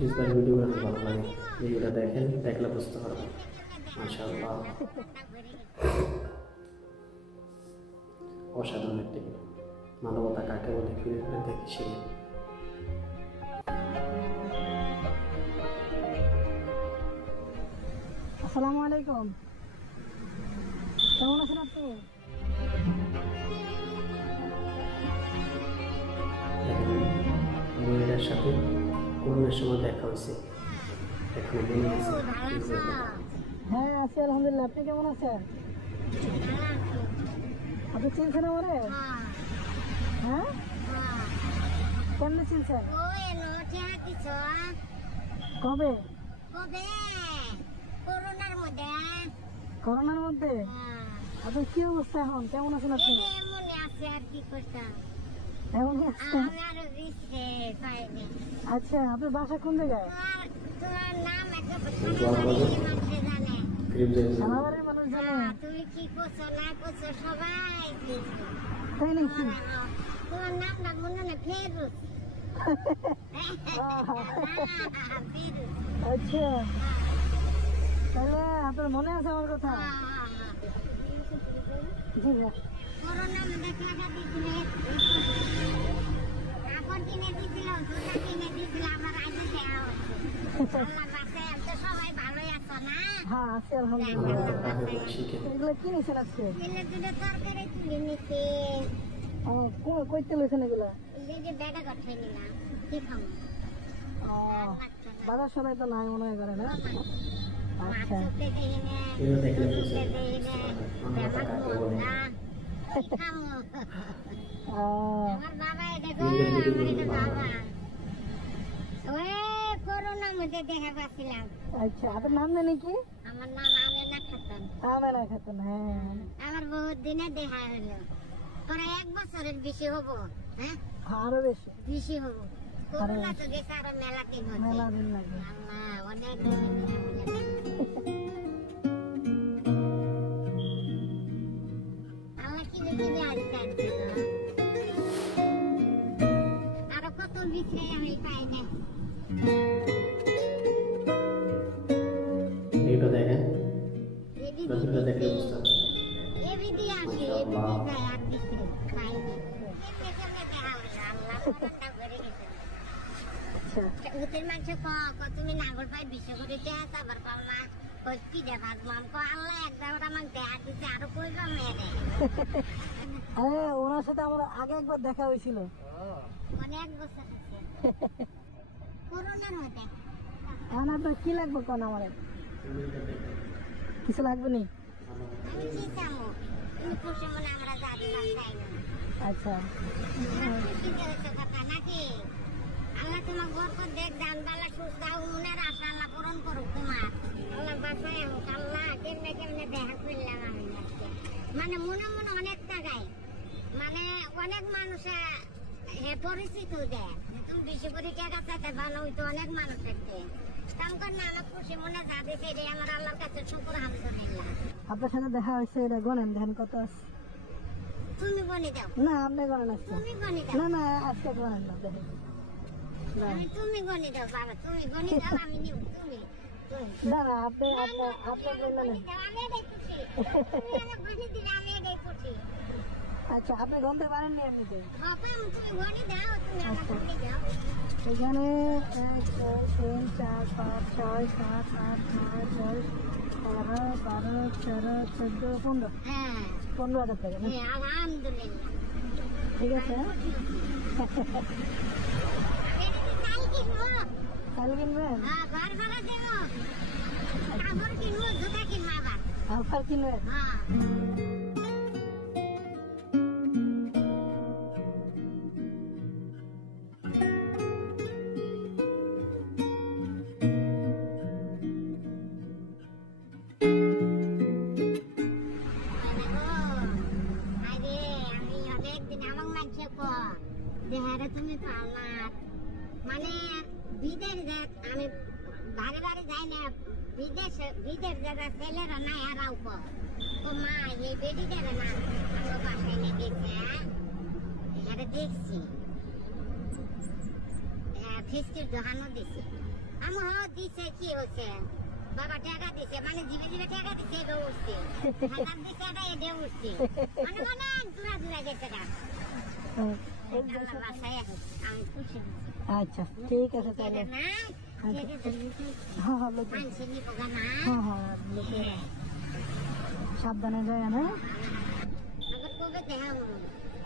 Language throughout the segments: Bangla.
সিরিজবার ভিডিও অনেক ভালো লাগে, ভিডিওটা দেখেন, দেখলে বুঝতে পারবেন। মাশাআল্লাহ, অসাধারণ একটি ভিডিও। মানবতা কাকে বলে ফিরে ফিরে দেখে শিখে। আসসালামু আলাইকুম, কেমন আছেন আপনি? মহিলার সাথে করোনার সময় দেখা হয়েছে, এখনো মনে আছে। হ্যাঁ আছি আলহামদুলিল্লাহ। আপনি কেমন আছেন? আপনি চিনছেন আমারে? হ্যাঁ, কেমনে চিনছেন? কবে? করোনার মধ্যে। আপনার কি অবস্থা এখন? কেমন আছেন আপনি? আচ্ছা, আপনার বাসা কোন জায়গায়? সালাবাড়ির মানুষ জানে? তুমি কি করছো না করছো সবাই তাই নাকি? তোমার নামটা মনে না ফেরুজ। আচ্ছা, তাহলে আপনার মনে আছে আমার কথা? জি না, করোনা মধ্যে টাকা দিছিলে, কাপড় কিনে দিছিল, জুতা কিনে দিছিল, আমার আগে দেওয়া হচ্ছে। আল্লাহ বাসায় তো সবাই ভালোই আছো না? হ্যাঁ আছি আলহামদুলিল্লাহ। এগুলো কিনেছেন আজকে? ছেলে দুটো তরকারি তুলে নিতে কইতে লইছেন এগুলা? এই যে ব্যাগটা গঠাই নিলাম, কি খাবো? বাজার সবাই তো নাই মনে হয় করে না? আচ্ছা, করোনার মধ্যে দেখা পাচ্ছিলাম। আচ্ছা, আপনার নাম জানি কি? আমার নাম আমেনা খাতুন। আমেনা খাতুন, হ্যাঁ। আমার বহুত দিনে দেখা হলো, প্রায় 1 বছরের বেশি হবো। হ্যাঁ, আরো বেশি হবো। করোনা তো গেছে আরো মেলা দিন হচ্ছে। মেলা দিন লাগে। আল্লাহ, অনেক দিন আল্লাহ কি দেখে আসতে আরো কত বিষয় আমি পাই না। ভিডিওটা দেখেন, ভিডিওটা দেখলে বুঝতে পারবেন। এবিডি আসে, এবিডি যায় আর দিছে পাই না। কেমনে কেমনে দেখা হলো, আল্লাহ মনটা ভরে গেছে। আচ্ছা, উতের মানুষ তুমি নাগর পাই বিশ্ব করে দেয়া আবার পাও না, ওই পিঠা ভাত মাম আল্লাহ একবার আমাকে দেয়া দিচ্ছে, আরো কইবা মেয়ে। আরে ওনার সাথে আমার আগে একবার দেখা হয়েছিল, অনেক বছর করোনার মধ্যে। এখন আপনার কি লাগবে কোন? আমার কিছু লাগবে নি? আমি কি চামো, তুমি খুশি মনে আমরা যাবি চাই না। আচ্ছা, খুশিতে হচ্ছে কথা নাকি? আল্লাহ তোমার বরকত দেখ, জানবালা সুস্থ মনের আশা আল্লাহ পূরণ করুক তোমার। আল্লাহ বাসায় হোক। আল্লাহ কেমনে কেমনে দেখা করলাম আমি আজকে, মানে মনে মনে অনেক টাকায়, মানে অনেক মানুষে পরিচিত দেয় তুমি বেশি করে টাকা চাইতে ভালো হইতো, অনেক মানুষ থাকতে তামকার না। আমার খুশি মনে যা দিছে রে আমার আল্লাহর কাছে শুকর আলহামদুলিল্লাহ। আপনার সাথে দেখা হয়েছে, এটা গনেন ধ্যান কত আছে? তুমি গনি দাও, না, আপনি গনেন আজকে? তুমি গনি দাও। না না, আজকে গনেন না, দেখেন। তুমি গনি দাও বাবা, তুমি গনি দাও, আমি নিব। তুমি না না, আপনি আপনার জন্য নেন। আমি এটাই খুশি, তুমি আমার গনি দিলে আমি এটাই খুশি। আচ্ছা, আপনি গনতে পারেননি এমনিতে? বাবা তুমি গনি দাও, তুমি আমার গনি দাও। এখানে 1 2 3 4 5 6 7 8 9 10 11 12 13 14 15। হ্যাঁ 15,000 টাকা না? হ্যাঁ আলহামদুলিল্লাহ। ঠিক আছে, চাল কিনবো, চাল কিনবেন? হ্যাঁ ঘর ভাড়া দেবো, কাপড় কিনবো, জুতা কিনবো আবার। আবার কিনবেন? হ্যাঁ দেহারে তুমি পাও না, মানে বিদেশ আমি বাড়ি বাড়ি যাই না, বিদেশ যারা ছেলেরা না এরাও তো মা এই বেডি দেবে না, আমার বাসায় নিয়ে দেখছে, এখানে দেখছি ফিস্টির দোকানও দিছে। আমি দিছে কি হচ্ছে বাবা টাকা দিছে মানে জিবে জিবে টাকা দিছে এটা উঠছে হাজার দিছে এটা উঠছে মানে দূরা দূরা গেছে আল্লাহ বাসায় আমি খুশি আচ্ছা ঠিক আছে তাহলে না হ্যাঁ হ্যাঁ লোকে মানসি নিবো না হ্যাঁ হ্যাঁ লোকে সাবধানে যায় না আবার কবে দেখাম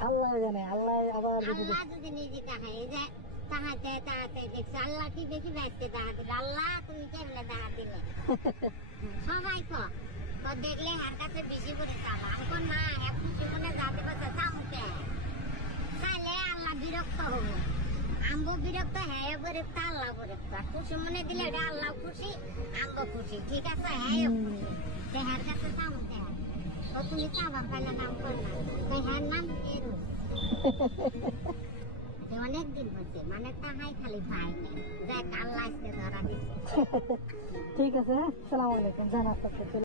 আল্লাহ জানে আল্লাহ আবার যদি আল্লাহ যদি নিজে দেখায় এই যে তাহাতে তাহাতে দেখছে আল্লাহ কি বেশি ব্যস্তে দেখা দিল আল্লাহ তুমি কেমনে দেখা দিলে সবাই তো দেখলে হার কাছে বেশি করে চাবা আমার না এক জীবনে যাতে পারছে চামুকে চাইলে আল্লাহ বিরক্ত হবো আমবো বিরক্ত হ্যাঁ বিরক্ত আল্লাহ বিরক্ত আর খুশি মনে দিলে এটা আল্লাহ খুশি আমবো খুশি ঠিক আছে হ্যাঁ খুশি দেহার কাছে চামুকে ও তুমি চাবা পাইলে নাম কর না হ্যাঁ নাম এরু অনেকদিন হচ্ছে মানে তাহাই খালি পাই নেই দেখ আল্লাহ ধরা দিচ্ছে ঠিক আছে সালাম আলাইকুম জানাতে